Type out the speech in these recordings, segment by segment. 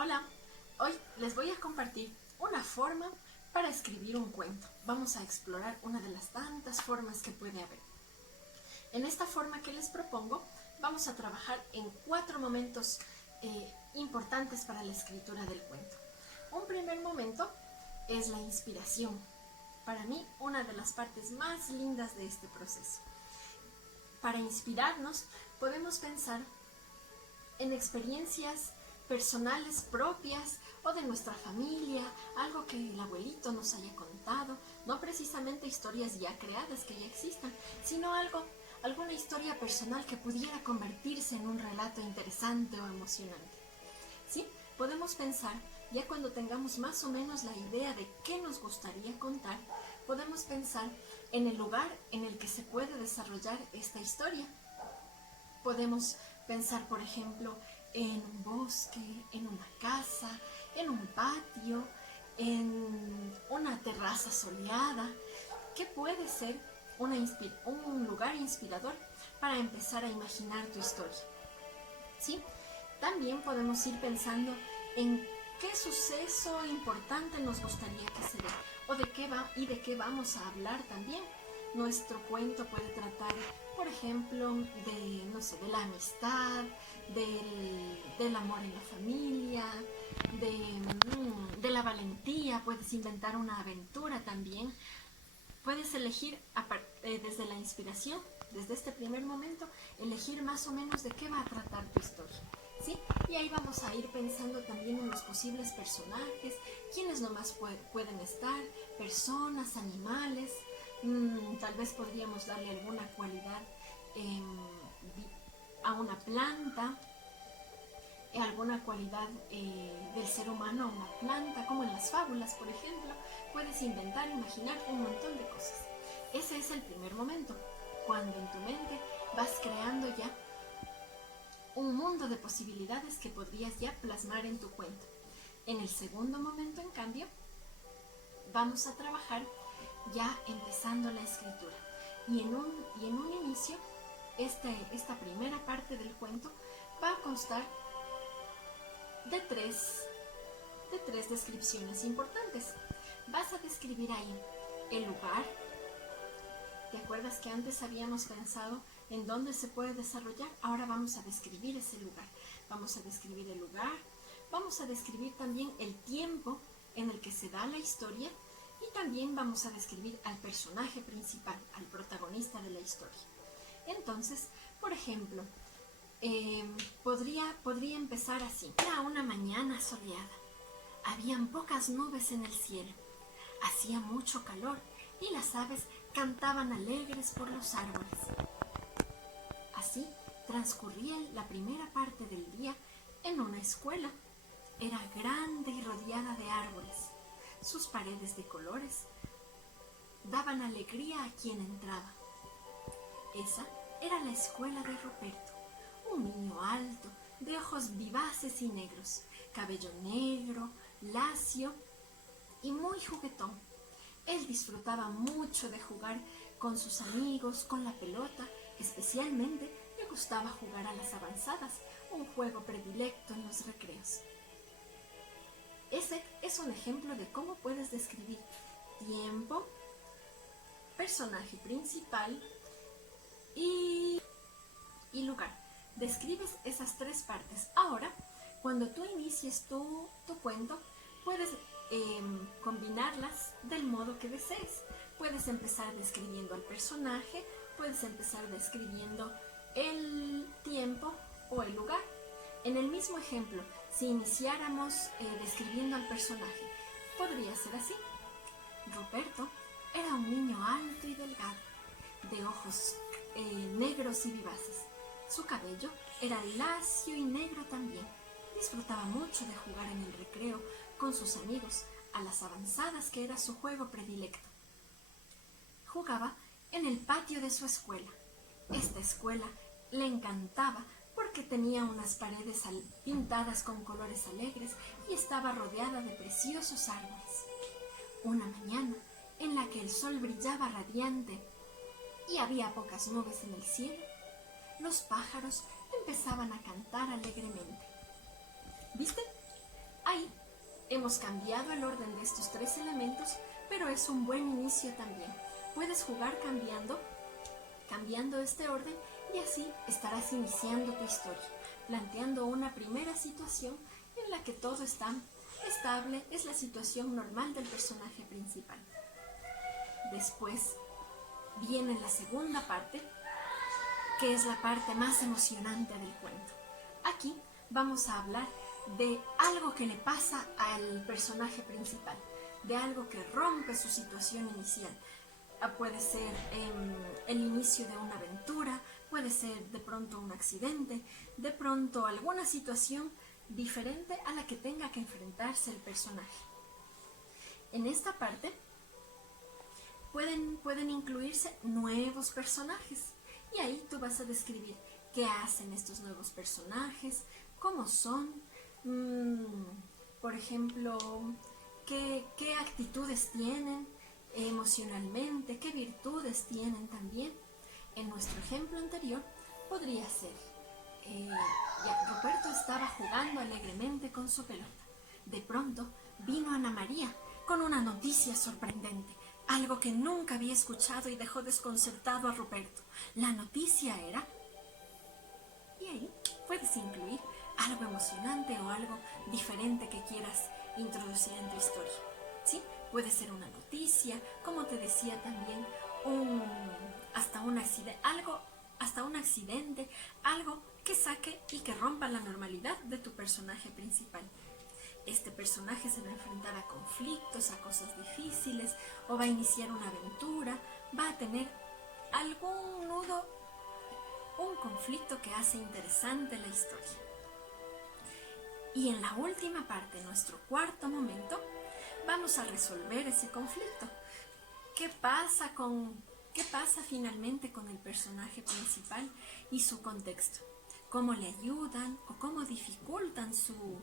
Hola, hoy les voy a compartir una forma para escribir un cuento. Vamos a explorar una de las tantas formas que puede haber. En esta forma que les propongo, vamos a trabajar en 4 momentos importantes para la escritura del cuento. Un primer momento es la inspiración. Para mí, una de las partes más lindas de este proceso. Para inspirarnos, podemos pensar en experiencias personales propias o de nuestra familia, algo que el abuelito nos haya contado, no precisamente historias ya creadas que ya existan, sino alguna historia personal que pudiera convertirse en un relato interesante o emocionante. ¿Sí? Podemos pensar, ya cuando tengamos más o menos la idea de qué nos gustaría contar, podemos pensar en el lugar en el que se puede desarrollar esta historia. Podemos pensar, por ejemplo, en un bosque, en una casa, en un patio, en una terraza soleada, que puede ser un lugar inspirador para empezar a imaginar tu historia. ¿Sí? También podemos ir pensando en qué suceso importante nos gustaría que se dé o de qué vamos a hablar también. Nuestro cuento puede tratar, por ejemplo, no sé, de la amistad, del amor en la familia, de la valentía. Puedes inventar una aventura también. Puedes elegir desde la inspiración, desde este primer momento, elegir más o menos de qué va a tratar tu historia. ¿Sí? Y ahí vamos a ir pensando también en los posibles personajes, quiénes nomás pueden estar, personas, animales. Tal vez podríamos darle alguna cualidad a una planta, alguna cualidad del ser humano a una planta, como en las fábulas, por ejemplo. Puedes inventar, imaginar un montón de cosas. Ese es el primer momento, cuando en tu mente vas creando ya un mundo de posibilidades que podrías ya plasmar en tu cuento. En el segundo momento, en cambio, vamos a trabajar ya empezando la escritura. Y en un inicio, esta primera parte del cuento va a constar de tres descripciones importantes. Vas a describir ahí el lugar. ¿Te acuerdas que antes habíamos pensado en dónde se puede desarrollar? Ahora vamos a describir ese lugar. Vamos a describir el lugar. Vamos a describir también el tiempo en el que se da la historia. Y también vamos a describir al personaje principal, al protagonista de la historia. Entonces, por ejemplo, podría empezar así. Era una mañana soleada. Habían pocas nubes en el cielo. Hacía mucho calor y las aves cantaban alegres por los árboles. Así transcurría la primera parte del día en una escuela. Era grande y rodeada de árboles. Sus paredes de colores daban alegría a quien entraba. Esa era la escuela de Ruperto, un niño alto, de ojos vivaces y negros, cabello negro, lacio y muy juguetón. Él disfrutaba mucho de jugar con sus amigos, con la pelota. Especialmente le gustaba jugar a las avanzadas, un juego predilecto en los recreos. Ese es un ejemplo de cómo puedes describir tiempo, personaje principal y lugar. Describes esas 3 partes. Ahora, cuando tú inicies tu cuento, puedes combinarlas del modo que desees. Puedes empezar describiendo al personaje, puedes empezar describiendo el tiempo o el lugar. En el mismo ejemplo, si iniciáramos describiendo al personaje, podría ser así. Ruperto era un niño alto y delgado, de ojos negros y vivaces. Su cabello era lacio y negro también. Disfrutaba mucho de jugar en el recreo con sus amigos a las avanzadas, que era su juego predilecto. Jugaba en el patio de su escuela. Esta escuela le encantaba porque tenía unas paredes pintadas con colores alegres y estaba rodeada de preciosos árboles. Una mañana en la que el sol brillaba radiante y había pocas nubes en el cielo, los pájaros empezaban a cantar alegremente. ¿Viste? Ahí hemos cambiado el orden de estos 3 elementos, pero es un buen inicio también. Puedes jugar cambiando este orden y así estarás iniciando tu historia, planteando una primera situación en la que todo está estable, es la situación normal del personaje principal. Después viene la segunda parte, que es la parte más emocionante del cuento. Aquí vamos a hablar de algo que le pasa al personaje principal, de algo que rompe su situación inicial. Puede ser el inicio de una aventura, puede ser de pronto un accidente, de pronto alguna situación diferente a la que tenga que enfrentarse el personaje. En esta parte pueden incluirse nuevos personajes y ahí tú vas a describir qué hacen estos nuevos personajes, cómo son, por ejemplo, qué actitudes tienen emocionalmente, qué virtudes tienen también. En nuestro ejemplo anterior podría ser, Ruperto estaba jugando alegremente con su pelota. De pronto vino Ana María con una noticia sorprendente, algo que nunca había escuchado y dejó desconcertado a Ruperto. La noticia era... Y ahí puedes incluir algo emocionante o algo diferente que quieras introducir en tu historia. ¿Sí? Puede ser una noticia, como te decía también, hasta un accidente, algo que saque y que rompa la normalidad de tu personaje principal. Este personaje se va a enfrentar a conflictos, a cosas difíciles, o va a iniciar una aventura, va a tener algún nudo, un conflicto que hace interesante la historia. Y en la última parte, nuestro cuarto momento, vamos a resolver ese conflicto. ¿Qué pasa finalmente con el personaje principal y su contexto? ¿Cómo le ayudan o cómo dificultan su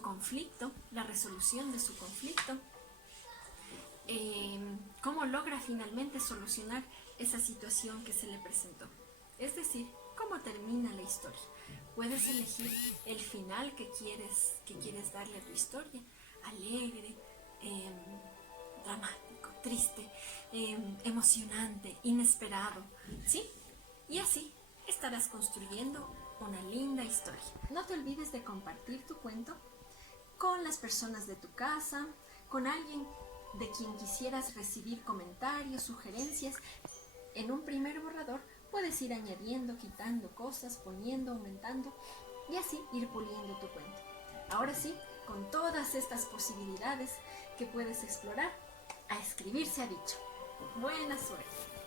conflicto, la resolución de su conflicto? ¿Cómo logra finalmente solucionar esa situación que se le presentó? Es decir, ¿cómo termina la historia? Puedes elegir el final que quieres darle a tu historia: alegre, dramático, triste, emocionante, inesperado, ¿sí? Y así estarás construyendo una linda historia. No te olvides de compartir tu cuento con las personas de tu casa, con alguien de quien quisieras recibir comentarios, sugerencias. En un primer borrador puedes ir añadiendo, quitando cosas, poniendo, aumentando y así ir puliendo tu cuento. Ahora sí, con todas estas posibilidades que puedes explorar, a escribir se ha dicho. Buena suerte.